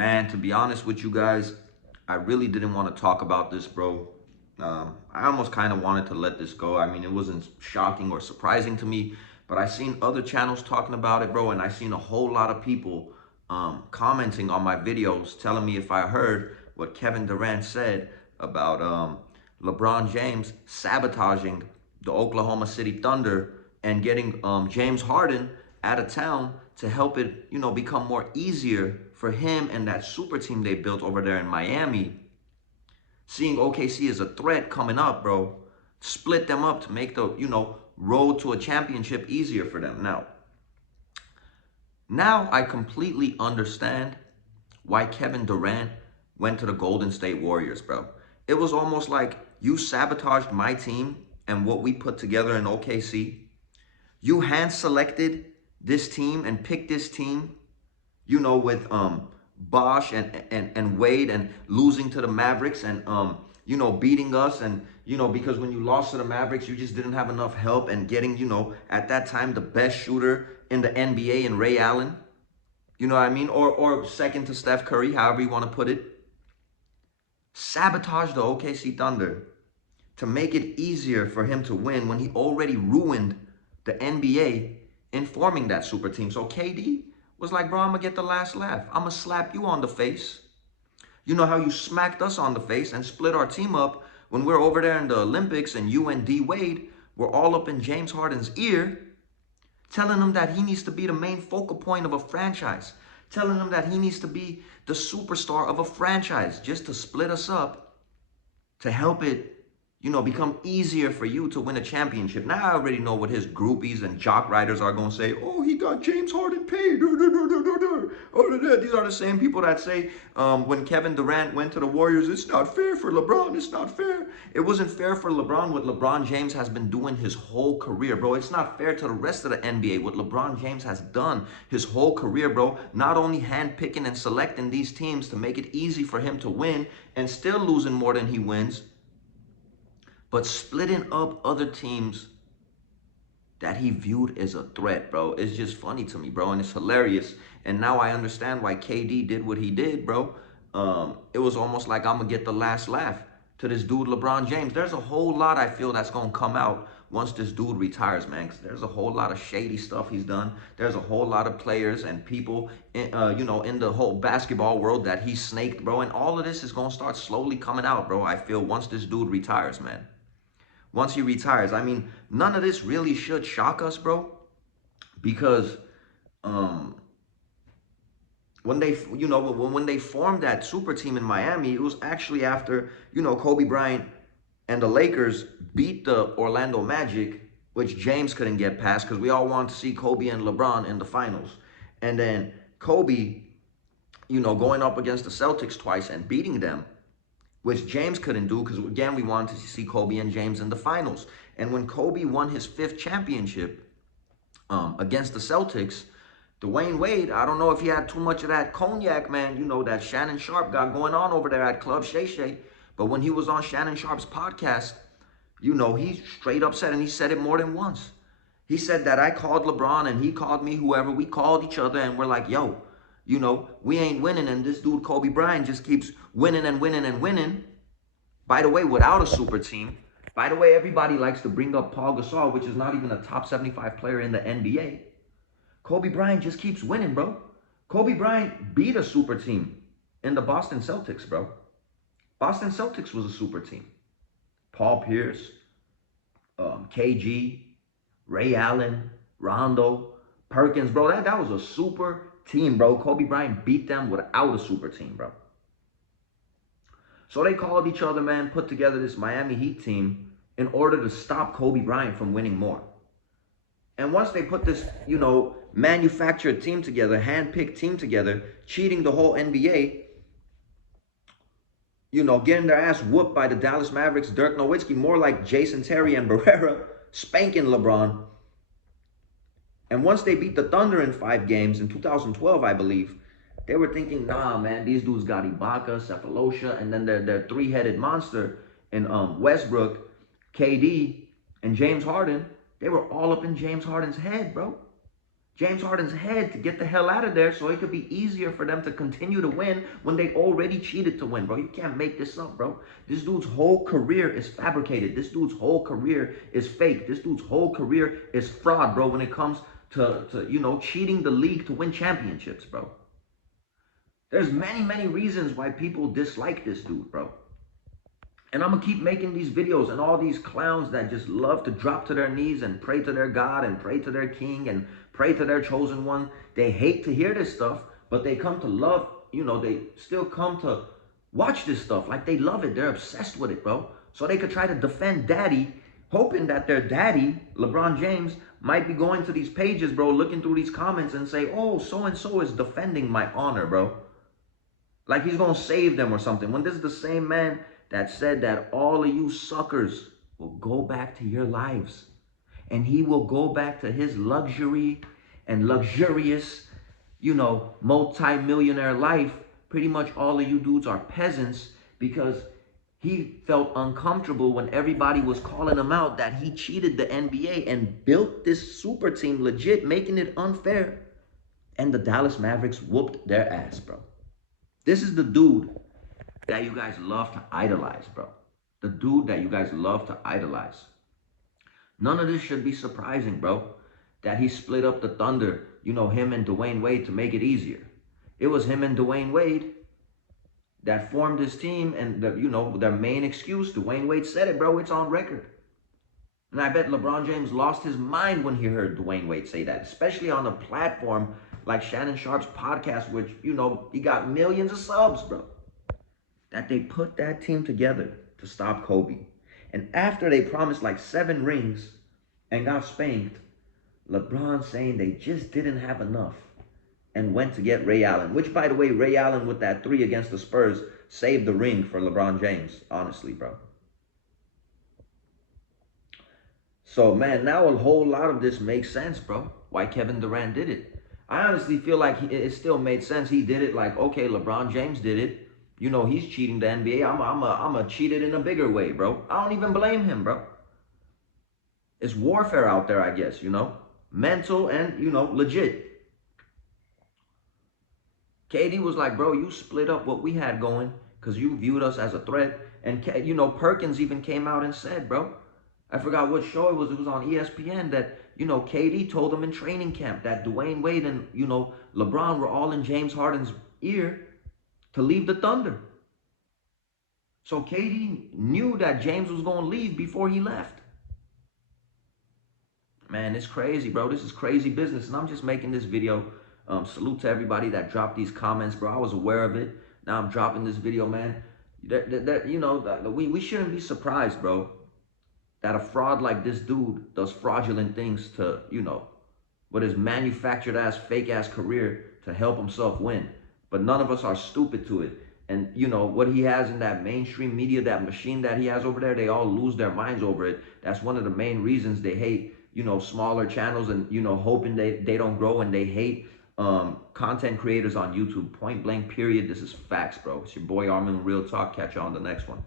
Man, to be honest with you guys, I really didn't want to talk about this, bro. I almost kind of wanted to let this go. I mean, it wasn't shocking or surprising to me, but I seen other channels talking about it, bro, and I seen a whole lot of people commenting on my videos, telling me if I heard what Kevin Durant said about LeBron James sabotaging the Oklahoma City Thunder and getting James Harden out of town to help it, become more easier for him and that super team they built over there in Miami. Seeing OKC as a threat coming up, bro, split them up to make the, road to a championship easier for them. Now I completely understand why Kevin Durant went to the Golden State Warriors, bro. It was almost like you sabotaged my team and what we put together in OKC. You hand selected this team and picked this team, with Bosch and Wade and losing to the Mavericks and beating us and because when you lost to the Mavericks, you just didn't have enough help and getting, at that time the best shooter in the NBA in Ray Allen. You know what I mean? Or second to Steph Curry, however you want to put it. Sabotage the OKC Thunder to make it easier for him to win when he already ruined the NBA in forming that super team. So KD was like, bro, I'm going to get the last laugh. I'm going to slap you on the face. You know how you smacked us on the face and split our team up when we're over there in the Olympics and you and D Wade were all up in James Harden's ear, telling him that he needs to be the main focal point of a franchise, telling him that he needs to be the superstar of a franchise just to split us up to help it, become easier for you to win a championship. Now I already know what his groupies and jock riders are going to say. Oh, he got James Harden paid. These are the same people that say when Kevin Durant went to the Warriors, it's not fair for LeBron. It's not fair. It wasn't fair for LeBron what LeBron James has been doing his whole career, bro. It's not fair to the rest of the NBA what LeBron James has done his whole career, bro. Not only handpicking and selecting these teams to make it easy for him to win and still losing more than he wins, but splitting up other teams that he viewed as a threat, bro. It's just funny to me, bro, and it's hilarious. And now I understand why KD did what he did, bro. It was almost like I'm going to get the last laugh to this dude, LeBron James. There's a whole lot I feel that's going to come out once this dude retires, man, because there's a whole lot of shady stuff he's done. There's a whole lot of players and people, in the whole basketball world that he snaked, bro. And all of this is going to start slowly coming out, bro, I feel, once this dude retires, man. Once he retires. I mean, none of this really should shock us, bro, because when they, when they formed that super team in Miami, it was actually after, Kobe Bryant and the Lakers beat the Orlando Magic, which James couldn't get past because we all wanted to see Kobe and LeBron in the finals. And then Kobe, going up against the Celtics twice and beating them, which James couldn't do because, again, we wanted to see Kobe and James in the finals. And when Kobe won his 5th championship against the Celtics, Dwayne Wade, I don't know if he had too much of that cognac, man, that Shannon Sharp got going on over there at Club Shay Shay. But when he was on Shannon Sharp's podcast, he straight up said, and he said it more than once. He said that I called LeBron and he called me, whoever. We called each other and we're like, yo, we ain't winning, and this dude Kobe Bryant just keeps winning and winning and winning. By the way, without a super team. By the way, everybody likes to bring up Paul Gasol, which is not even a top 75 player in the NBA. Kobe Bryant just keeps winning, bro. Kobe Bryant beat a super team in the Boston Celtics, bro. Boston Celtics was a super team. Paul Pierce, KG, Ray Allen, Rondo, Perkins, bro. That was a super team, bro. Kobe Bryant beat them without a super team, bro. So they called each other, man, put together this Miami Heat team in order to stop Kobe Bryant from winning more. And once they put this, manufactured team together, hand-picked team together, cheating the whole NBA, getting their ass whooped by the Dallas Mavericks, Dirk Nowitzki, more like Jason Terry and Barrera, spanking LeBron. And once they beat the Thunder in 5 games in 2012, I believe, they were thinking, nah, man, these dudes got Ibaka, Cephalosha, and then their 3-headed monster in Westbrook, KD, and James Harden. They were all up in James Harden's head, bro. James Harden's head to get the hell out of there so it could be easier for them to continue to win when they already cheated to win, bro. You can't make this up, bro. This dude's whole career is fabricated. This dude's whole career is fake. This dude's whole career is fraud, bro, when it comes to cheating the league to win championships, bro. There's many reasons why people dislike this dude, bro. And I'm going to keep making these videos, and all these clowns that just love to drop to their knees and pray to their God and pray to their king and pray to their chosen one. They hate to hear this stuff, but they come to love, they still come to watch this stuff. Like they love it. They're obsessed with it, bro. So they could try to defend daddy, hoping that their daddy, LeBron James, might be going to these pages, bro, looking through these comments and say, oh, so-and-so is defending my honor, bro. Like he's going to save them or something. When this is the same man that said that all of you suckers will go back to your lives. And he will go back to his luxury and luxurious, multi-millionaire life. Pretty much all of you dudes are peasants because he felt uncomfortable when everybody was calling him out that he cheated the NBA and built this super team legit, making it unfair. And the Dallas Mavericks whooped their ass, bro. This is the dude that you guys love to idolize, bro. The dude that you guys love to idolize. None of this should be surprising, bro. That he split up the Thunder, him and Dwayne Wade to make it easier. It was him and Dwayne Wade that formed this team, and their main excuse, Dwayne Wade said it, bro, it's on record. And I bet LeBron James lost his mind when he heard Dwayne Wade say that, especially on a platform like Shannon Sharpe's podcast, which, he got millions of subs, bro. That they put that team together to stop Kobe. And after they promised like 7 rings and got spanked, LeBron saying they just didn't have enough and went to get Ray Allen. Which, by the way, Ray Allen with that 3 against the Spurs saved the ring for LeBron James. Honestly, bro. So, man, now a whole lot of this makes sense, bro. Why Kevin Durant did it. I honestly feel like it still made sense. He did it like, okay, LeBron James did it. He's cheating the NBA. I'm a cheat it in a bigger way, bro. I don't even blame him, bro. It's warfare out there, I guess, mental and, legit. KD was like, bro, you split up what we had going because you viewed us as a threat. And, Perkins even came out and said, bro, I forgot what show it was. It was on ESPN that, KD told him in training camp that Dwayne Wade and, LeBron were all in James Harden's ear to leave the Thunder. So KD knew that James was going to leave before he left. Man, it's crazy, bro. This is crazy business. And I'm just making this video. Salute to everybody that dropped these comments, bro. I was aware of it. Now I'm dropping this video, man. We shouldn't be surprised, bro, that a fraud like this dude does fraudulent things to, with his manufactured-ass, fake-ass career to help himself win. But none of us are stupid to it. And, what he has in that mainstream media, that machine that he has over there, they all lose their minds over it. That's one of the main reasons they hate, smaller channels and, hoping they don't grow, and they hate content creators on YouTube. Point blank, period. This is facts, bro. It's your boy Armin, Real Talk. Catch you on the next one.